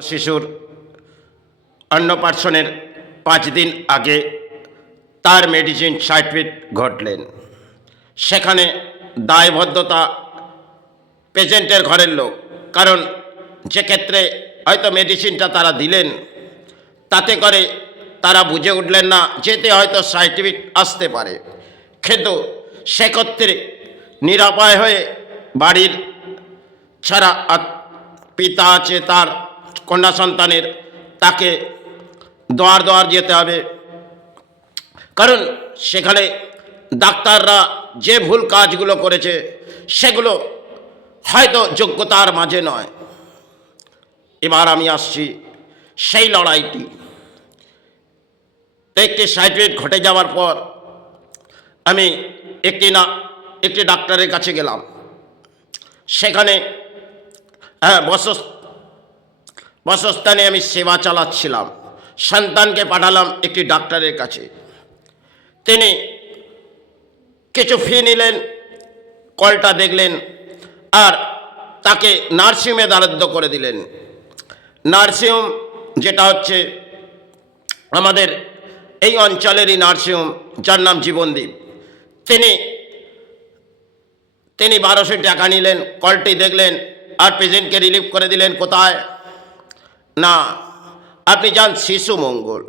শিশুর অন্নপ্রাশনের 5 দিন আগে তার মেডিসিন সাইড ইফেক্ট ঘটলেন। সেখানে দায়বদ্ধতা পেশেন্টের ঘরের লোক, কারণ যে ক্ষেত্রে হয়তো মেডিসিনটা তারা দিলেন তাতে করে তারা বুঝে উঠলেন না যেতে হয়তো সাইড ইফেক্ট আসতে পারে, কিন্তু সেক্ষেত্রে নিরাপয় হয়ে বাড়ির ছাড়া পিতা আছে তার কন্যা সন্তানের, তাকে দোয়ার দোয়ার যেতে হবে, কারণ সেখানে ডাক্তাররা যে ভুল কাজগুলো করেছে সেগুলো হয়তো যোগ্যতার মাঝে নয়। এবার আমি আসছি সেই লড়াইটি। একটি সাইড ইফেক্ট ঘটে যাওয়ার পর আমি একটি ডাক্তারের কাছে গেলাম। সেখানে বাসস্থানে আমি সেবা চালাচ্ছিলাম। সন্তানকে পাঠালাম একটি ডাক্তারের কাছে। তিনি কিছু ফি নিলেন, কলটা দেখলেন আর তাকে নার্সিংহোমে দারাদ্দ করে দিলেন। নার্সিংহোম যেটা হচ্ছে আমাদের এই অঞ্চলেরই নার্সিংহোম, যার নাম জীবনদীপ। তিনি 1200 টাকা নিলেন, কলটি দেখলেন আর পেশেন্টকে রিলিভ করে দিলেন। কোথায়? না, আপনি যান শিশু মঙ্গল।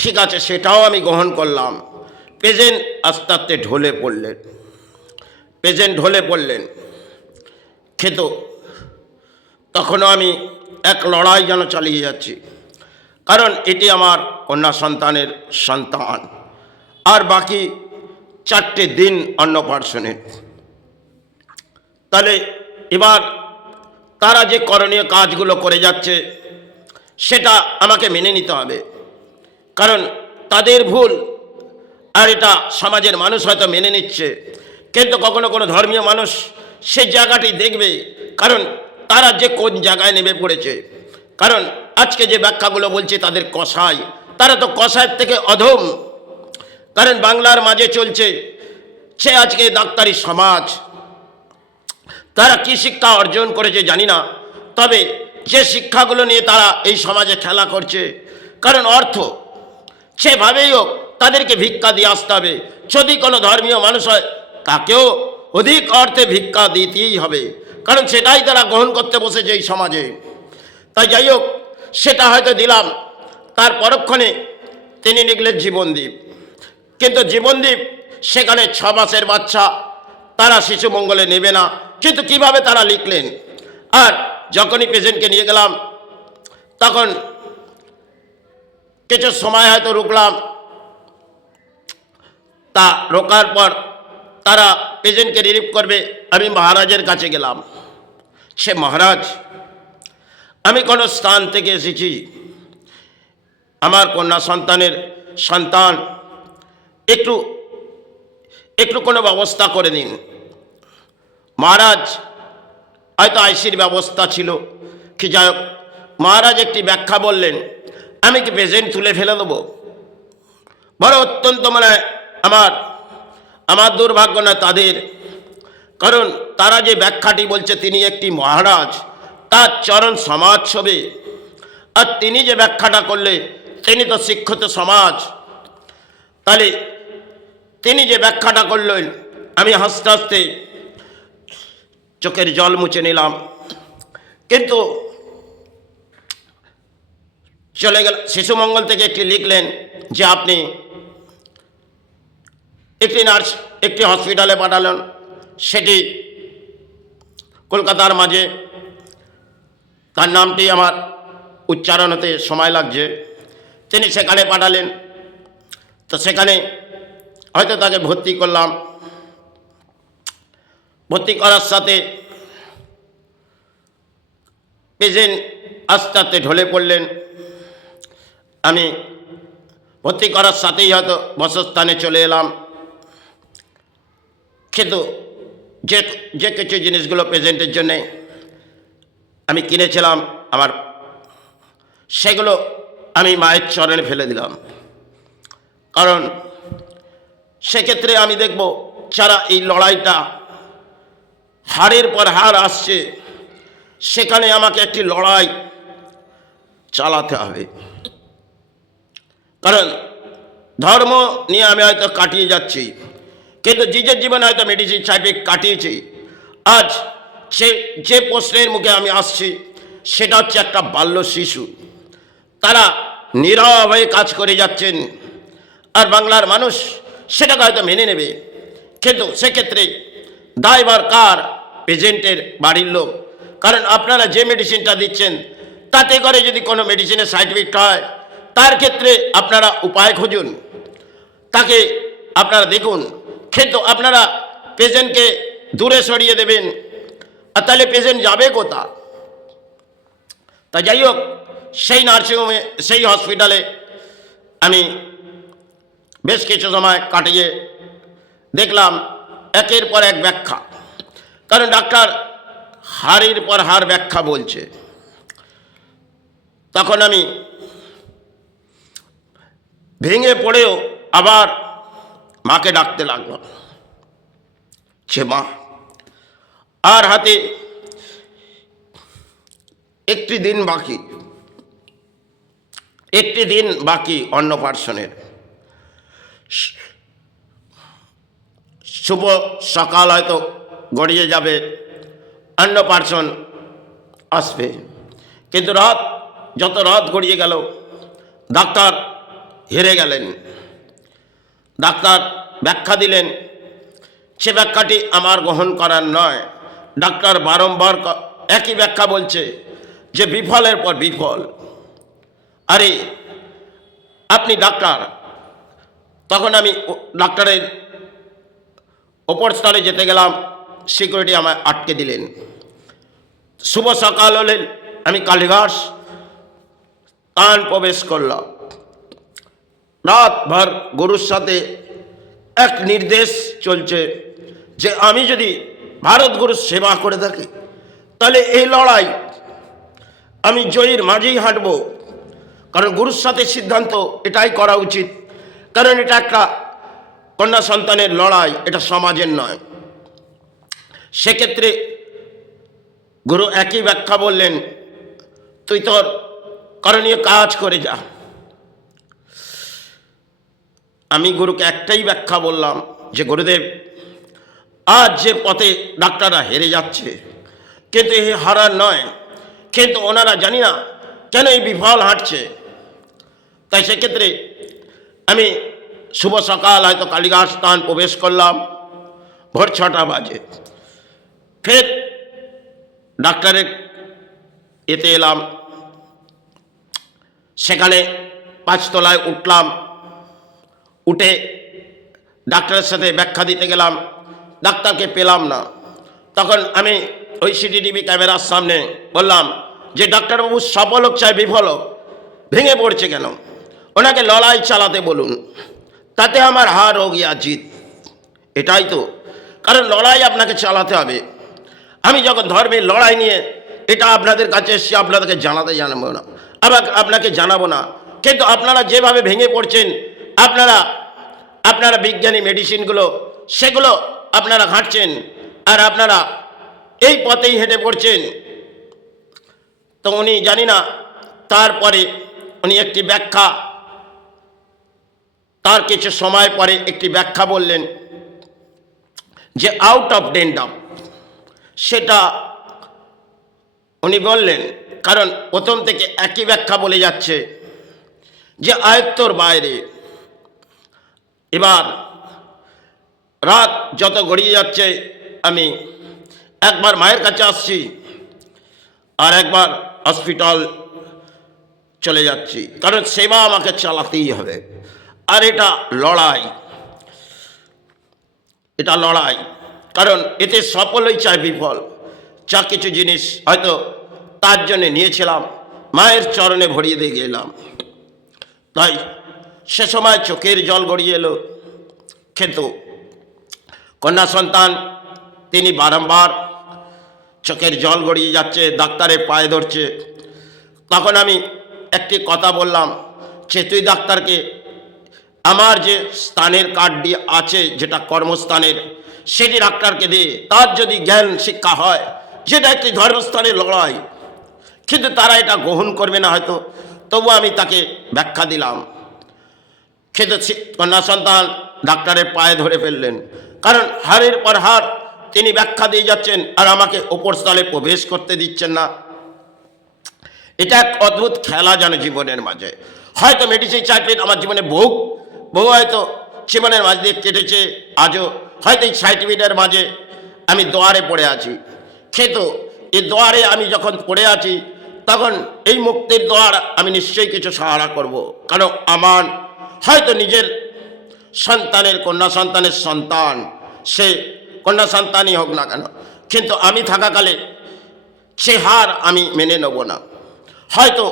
ঠিক আছে, সেটাও আমি গ্রহণ করলাম। পেশেন্ট আস্তে আস্তে ঢলে পড়লেন। কিন্তু তখনও আমি এক লড়াই যেন চালিয়ে যাচ্ছি, কারণ এটি আমার কন্যা সন্তানের সন্তান, আর বাকি 4টে দিন অন্নপ্রাশনের। তাহলে এবার তারা যে করণীয় কাজগুলো করে যাচ্ছে সেটা আমাকে মেনে নিতে হবে, কারণ তাদের ভুল, আর এটা সমাজের মানুষ হয়তো মেনে নিচ্ছে, কিন্তু কখনো কোনো ধর্মীয় মানুষ সেই জায়গাটি দেখবে, কারণ তারা যে কোন জায়গায় নেমে পড়েছে। কারণ আজকে যে ব্যাখ্যাগুলো বলছে তাদের কসাই, তারা তো কসাইয়ের থেকে অধম। কারণ বাংলার মাঝে চলছে সে আজকে ডাক্তারি সমাজ, তারা কি শিক্ষা অর্জন করেছে জানি না, তবে যে শিক্ষাগুলো নিয়ে তারা এই সমাজে খেলা করছে, কারণ অর্থ সেভাবেই হোক তাদেরকে ভিক্ষা দিয়ে আসতে হবে। যদি কোনো ধর্মীয় মানুষ হয় তাকেও অধিক অর্থে ভিক্ষা দিতেই হবে, কারণ সেটাই তারা গ্রহণ করতে বসেছে এই সমাজে। তাই যাই হোক, সেটা হয়তো দিলাম। তার পরক্ষণে তিনি লিখলেন জীবনদীপ, কিন্তু জীবনদীপ সেখানে 6 মাসের বাচ্চা, তারা শিশু মঙ্গলে নেবে না। কিন্তু কিভাবে তারা লিখলেন? আর যখনই পেশেন্টকে নিয়ে গেলাম তখন কিছু সময় হয়তো রুকলাম। তা রোকার পর তারা পেশেন্টকে রিলিভ করবে, আমি মহারাজের কাছে গেলাম। সে মহারাজ, আমি কোনো স্থান থেকে এসেছি, আমার কন্যা সন্তানের সন্তান, একটু কোনো ব্যবস্থা করে দিন। মহারাজ হয়তো আইসির ব্যবস্থা ছিল কি, যাই হোক, মহারাজ একটি ব্যাখ্যা বললেন, আমি কি পেশেন্ট তুলে ফেলে দেবো? বড় অত্যন্ত মানে আমার দুর্ভাগ্য না তাদের, কারণ তারা যে ব্যাখ্যাটি বলছে তিনি একটি মহারাজ, তার চরণ সমাজ ছবে, আর তিনি যে ব্যাখ্যাটা করলে তিনি তো শিক্ষিত সমাজ। তাহলে তিনি যে ব্যাখ্যাটা করলেন, আমি হাসতে হাসতে চোখের জল মুছে নিলাম। কিন্তু চলে গেল। শিশু মঙ্গল থেকে একটি লিখলেন যে আপনি একটি হসপিটালে পাঠালেন, সেটি কলকাতার মাঝে, তার নামটি আমার উচ্চারণ হতে সময় লাগছে। তিনি সেখানে পাঠালেন। তো সেখানে হয়তো তাকে ভর্তি করলাম। ভর্তি করার সাথে পেশেন্ট আস্তে আস্তে ঢলে পড়লেন। আমি ভর্তি করার সাথেই হয়তো বসস্থানে চলে এলাম। কিন্তু যে কিছু জিনিসগুলো পেশেন্টের জন্যে আমি কিনেছিলাম সেগুলো আমি মায়ের চরণে ফেলে দিলাম, কারণ সেক্ষেত্রে আমি দেখব যারা এই লড়াইটা হারের পর হার আসছে, সেখানে আমাকে একটি লড়াই চালাতে হবে। কারণ ধর্ম নিয়ে আমি হয়তো কাটিয়ে যাচ্ছি, কিন্তু নিজের জীবনে হয়তো মেডিসিন সাইডে কাটিয়েছি। আজ যে প্রশ্নের মুখে আমি আসছি সেটা হচ্ছে একটা বাল্য শিশু, তারা নীরব হয়ে কাজ করে যাচ্ছেন, আর বাংলার মানুষ সেটাকে হয়তো মেনে নেবে, কিন্তু সেক্ষেত্রে দায়ভার কার? পেশেন্টের বাড়ির লোক। কারণ আপনারা যে মেডিসিনটা দিচ্ছেন তাতে করে যদি কোনো মেডিসিনের সাইড এফেক্ট হয়, তার ক্ষেত্রে আপনারা উপায় খুঁজুন, তাকে আপনারা দেখুন, কিন্তু আপনারা পেশেন্টকে দূরে সরিয়ে দেবেন, আর তাহলে পেশেন্ট যাবে কোথা? তা যাই হোক, সেই নার্সিংহোমে, সেই হসপিটালে আমি বেশ কিছু সময় কাটিয়ে দেখলাম একের পর এক ব্যাখ্যা। কারণ ডাক্তার হাড়ের পর হাড় ব্যাখ্যা বলছে। তখন আমি ভেঙে পড়েও আবার মাকে ডাকতে লাগলাম, যে মা, আর হাতে একটি দিন বাকি অন্নপ্রাশনের। শুভ সকাল হয়তো গড়িয়ে যাবে, অন্নপ্রাশন আসবে, কিন্তু যত রাত গড়িয়ে গেল ডাক্তার হেরে গেলেন। ডাক্তার ব্যাখ্যা দিলেন, সে ব্যাখ্যাটি আমার গ্রহণ করার নয়। ডাক্তার বারংবার একই ব্যাখ্যা বলছে যে বিফলের পর বিফল। আরে আপনি ডাক্তার। তখন আমি ডাক্তারের ওপর স্তরে যেতে গেলাম, সিকিউরিটি আমায় আটকে দিলেন। শুভ সকাল হলেন, আমি কালীঘাট স্থান প্রবেশ করলাম। রাতভর গুরুর সাথে এক নির্দেশ চলছে যে আমি যদি ভারত গুরুর সেবা করে থাকি তাহলে এই লড়াই আমি জয়ীর মাঝেই হাঁটব। কারণ গুরুর সাথে সিদ্ধান্ত এটাই করা উচিত, কারণ এটা একটা কন্যা সন্তানের লড়াই, এটা সমাজের নয়। সেক্ষেত্রে গুরু একই ব্যাখ্যা বললেন, তুই তোর করণীয় কাজ করে যা। আমি গুরুকে একটাই ব্যাখ্যা বললাম যে গুরুদেব, আজ যে পথে ডাক্তাররা হেরে যাচ্ছে, কিন্তু এই হারার নয়, কিন্তু ওনারা জানি না কেন এই বিফল হাঁটছে। তাই সেক্ষেত্রে আমি শুভ সকাল হয়তো কালীঘাট স্থান প্রবেশ করলাম, ভোর 6টা বাজে। ফের ডাক্তারের এতে এলাম, সেখানে 5 তলায় উঠলাম। উঠে ডাক্তারের সাথে ব্যাখ্যা দিতে গেলাম, ডাক্তারকে পেলাম না। তখন আমি ওই সিসিটিভি ক্যামেরার সামনে বললাম যে ডাক্তারবাবু সফল হোক চাই বিফল হোক, ভেঙে পড়ছে কেন? ওনাকে লড়াই চালাতে বলুন, তাতে আমার হার হোক ইয়া জিত, এটাই তো। কারণ লড়াই আপনাকে চালাতে হবে। আমি যখন ধর্মের লড়াই নিয়ে এটা আপনাদের কাছে এসে আপনাদেরকে জানাবো না, আবার আপনাকে জানাবো না, কিন্তু আপনারা যেভাবে ভেঙে পড়ছেন, আপনারা বিজ্ঞানী মেডিসিনগুলো সেগুলো আপনারা ঘাঁটছেন, আর আপনারা এই পথেই হেঁটে পড়ছেন। তো উনি জানি না, তারপরে উনি একটি ব্যাখ্যা, তার কিছু সময় পরে একটি ব্যাখ্যা বললেন যে আউট অফ ডেন্ডাম, সেটা উনি বললেন কারণ প্রথম থেকে একই ব্যাখ্যা বলে যাচ্ছে যে আয়ত্তর বাইরে। এবার রাত যত গড়িয়ে যাচ্ছে, আমি একবার মায়ের কাছে আসছি, আর একবার হসপিটাল চলে যাচ্ছি, কারণ সেবা আমাকে চালাতেই হবে। আর এটা লড়াই, কারণ এতে সফলই চাই বিফল। যা কিছু জিনিস হয়তো তার জন্য নিয়েছিলাম, মায়ের চরণে ভরিয়ে দিয়ে গেলাম। তাই সে সময় চোখের জল গড়িয়ে এলো, কিন্তু কন্যা সন্তান তিনি বারংবার চোখের জল গড়িয়ে যাচ্ছে, ডাক্তারের পায়ে ধরছে। তখন আমি একটি কথা বললাম যে তুই ডাক্তারকে আমার যে স্থানের কার্ড দিয়ে আছে, যেটা কর্মস্থানের, সেটি ডাক্তারকে দে, তার যদি জ্ঞান শিক্ষা হয় যেটা একটি ধর্মস্থানের লড়াই, কিন্তু তারা এটা গ্রহণ করবে না হয়তো, তবু আমি তাকে ব্যাখ্যা দিলাম। কিন্তু কন্যা সন্তান ডাক্তারের পায়ে ধরে ফেললেন, কারণ হারের পর হার তিনি ব্যাখ্যা দিয়ে যাচ্ছেন আর আমাকে ওপর স্থলে প্রবেশ করতে দিচ্ছেন না। এটা এক অদ্ভুত খেলা যেন জীবনের মাঝে। হয়তো মেডিসিন সার্টিফিকেট আমার জীবনে বহু হয়তো জীবনের মাঝে দিয়ে কেটেছে, আজও হয়তো এই সার্টিফিকেটের মাঝে আমি দোয়ারে পড়ে আছি। কিন্তু এই দোয়ারে আমি যখন পড়ে আছি, তখন এই মুক্তির দোয়ার আমি নিশ্চয়ই কিছু সাহারা করব, কারণ আমার হয়তো নিজের সন্তানের কন্যা সন্তানের সন্তান, সে কন্যা সন্তানই হোক না কেন, কিন্তু আমি থাকাকালে সে হার আমি মেনে নেব না। হয়তো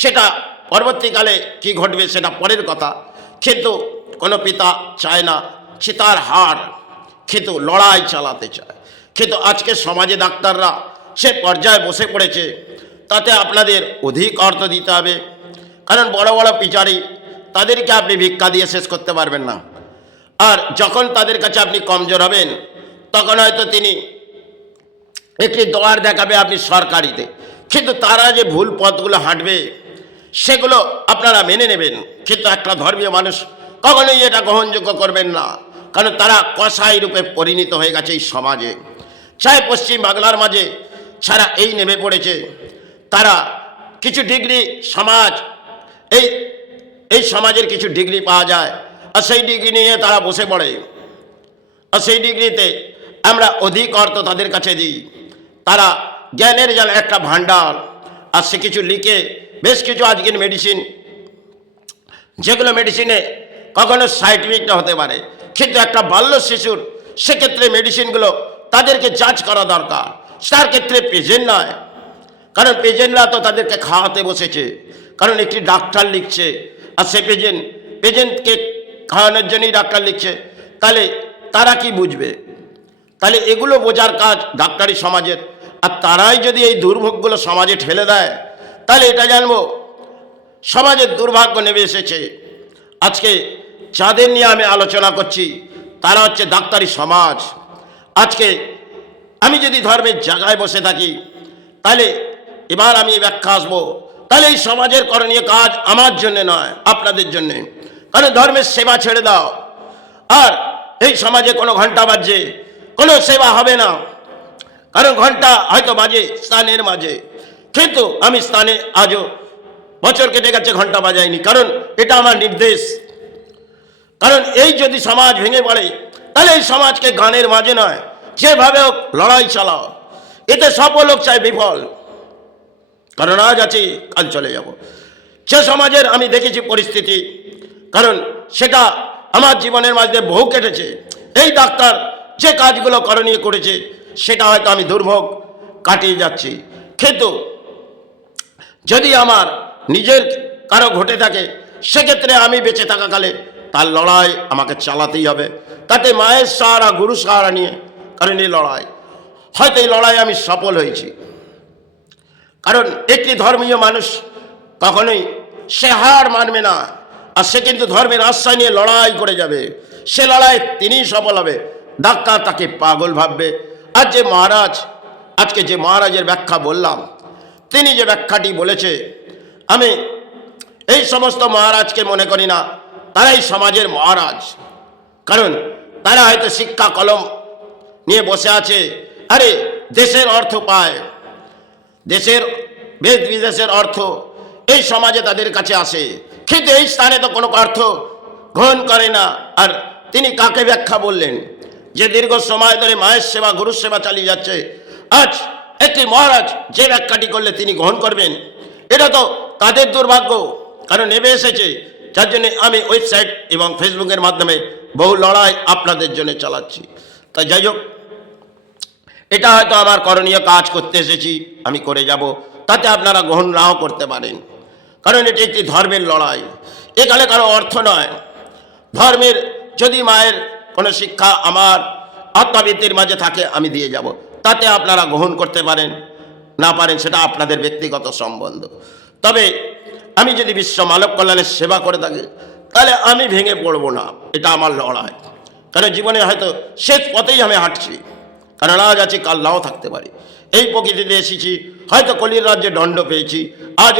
সেটা পরবর্তীকালে কি ঘটবে সেটা পরের কথা, কিন্তু কোনো পিতা চায় না সে তার হার, কিন্তু লড়াই চালাতে চায়। কিন্তু আজকে সমাজে ডাক্তাররা সে পর্যায়ে বসে পড়েছে, তাতে আপনাদের অধিক অর্থ দিতে হবে, কারণ বড় বড় বিচারি তাদেরকে আপনি ভিক্ষা দিয়ে শেষ করতে পারবেন না। আর যখন তাদের কাছে আপনি কমজোর হবেন, তখন হয়তো তিনি একটি দোয়ার দেখাবে আপনি সরকারিতে, কিন্তু তারা যে ভুল পথগুলো হাঁটবে সেগুলো আপনারা মেনে নেবেন, কিন্তু একটা ধর্মীয় মানুষ কখনোই এটা গ্রহণযোগ্য করবেন না, কারণ তারা কসাই রূপে পরিণত হয়ে গেছে এই সমাজে। চাই পশ্চিম বাংলার মাঝে ছাড়া এই নেমে পড়েছে, তারা কিছু ডিগ্রি সমাজ এই সমাজের কিছু ডিগ্রি পাওয়া যায়, আর সেই ডিগ্রি নিয়ে তারা বসে পড়ে, আর সেই ডিগ্রিতে আমরা অধিক অর্থ তাদের কাছে দিই। তারা জ্ঞানের যেন একটা ভাণ্ডার, আর সে কিছু লিখে বেশ কিছু আজকের মেডিসিন, যেগুলো মেডিসিনে কখনো সাইড ইফেক্ট হতে পারে, কিন্তু একটা বাল্য শিশুর সেক্ষেত্রে মেডিসিনগুলো তাদেরকে যাচ করা দরকার, তার ক্ষেত্রে পেশেন্ট নয়, কারণ পেশেন্টরা তো তাদেরকে খাওয়াতে বসেছে, কারণ একটি ডাক্তার লিখছে আর সে পেশেন্টকে খাওয়ানোর জন্যই ডাক্তার লিখছে, তাহলে তারা কি বুঝবে? তাহলে এগুলো বোঝার কাজ ডাক্তারি সমাজের, আর তারাই যদি এই দুর্ভোগগুলো সমাজে ঠেলে দেয়, তাহলে এটা জানবো সমাজের দুর্ভাগ্য নেমে এসেছে। আজকে যাদের নিয়ে আমি আলোচনা করছি তারা হচ্ছে ডাক্তারি সমাজ। আজকে আমি যদি ধর্মের জায়গায় বসে থাকি, তাহলে এবার আমি ব্যাখ্যা আসবো, তাহলে এই সমাজের করণীয় কাজ আমার জন্য নয়, আপনাদের জন্যে, কারণ ধর্মের সেবা ছেড়ে দাও, আর এই সমাজে কোনো ঘন্টা বাজছে কোনো সেবা হবে না, কারণ ঘন্টা হয়তো বাজে স্থানের মাঝে, কিন্তু আমি স্থানে আজও বছর কেটে গেছে ঘন্টা বাজাইনি, কারণ এটা আমার নির্দেশ। কারণ এই যদি সমাজ ভেঙে পড়ে, তাহলে এই সমাজকে গানের মাঝে নয় যেভাবে হোক লড়াই চালাও, এতে সফল হোক চাই বিফল, কারণ আজ আছি কাল চলে যাব। সে সমাজের আমি দেখেছি পরিস্থিতি, কারণ সেটা আমার জীবনের মাঝে বহু কেটেছে। এই ডাক্তার যে কাজগুলো করণীয় করেছে সেটা হয়তো আমি দুর্ভোগ কাটিয়ে যাচ্ছি, কিন্তু যদি আমার নিজের কারো ঘটে থাকে সেক্ষেত্রে আমি বেঁচে থাকাকালে তার লড়াই আমাকে চালাতেই হবে, তাতে মায়ের সাহারা গুরু সাহারা নিয়ে, কারণ এই লড়াই হয়তো এই লড়াই আমি সফল হয়েছি। কারণ একটি ধর্মীয় মানুষ কখনোই সে হার মানবে না, আর সে কিন্তু ধর্মের আশ্রয় নিয়ে লড়াই করে যাবে, সে লড়াই তিনিই সফল হবে, ডাক্তার তাকে পাগল ভাববে। আর যে মহারাজ, আজকে যে মহারাজের ব্যাখ্যা বললাম, তিনি যে ব্যাখ্যাটি বলেছে, আমি এই সমস্ত মহারাজকে মনে করি না তারাই সমাজের মহারাজ, কারণ তারা হয়তো শিক্ষা কলম নিয়ে বসে আছে, আরে দেশের অর্থ পায়, দেশের দেশ বিদেশের অর্থ এই সমাজে তাদের কাছে আসে, কিন্তু এই স্থানে তো কোনো অর্থ গ্রহণ করে না। আর তিনি কাকে ব্যাখ্যা বললেন? যে দীর্ঘ সময় ধরে মায়ের সেবা গুরুর সেবা চালিয়ে যাচ্ছে, আজ একটি মহারাজ যে ব্যাখ্যাটি করলে তিনি গ্রহণ করবেন, এটা তো তাদের দুর্ভাগ্য, কারণ নেমে এসেছে। যার জন্য আমি ওয়েবসাইট এবং ফেসবুকের মাধ্যমে বহু লড়াই আপনাদের জন্য চালাচ্ছি। তাই যাই হোক, এটা হয়তো আমার করণীয় কাজ করতে এসেছি, আমি করে যাব, তাতে আপনারা গ্রহণ নাও করতে পারেন, কারণ এটি একটি ধর্মের লড়াই, এখানে কারো অর্থ নয়। ধর্মের যদি মায়ের কোনো শিক্ষা আমার আত্মবৃত্তির মাঝে থাকে আমি দিয়ে যাব, তাতে আপনারা গ্রহণ করতে পারেন, না পারেন সেটা আপনাদের ব্যক্তিগত সম্বন্ধ। তবে আমি যদি বিশ্ব মানব কল্যাণের সেবা করে থাকি, তাহলে আমি ভেঙে পড়ব না, এটা আমার লড়াই, কারণ জীবনে হয়তো শেষ পথেই আমি হাঁটছি, কারণ আজ আছে কাল নাও থাকতে পারে। এই প্রকৃতিতে এসেছি, হয়তো কলির রাজ্যে দণ্ড পেয়েছি, আজ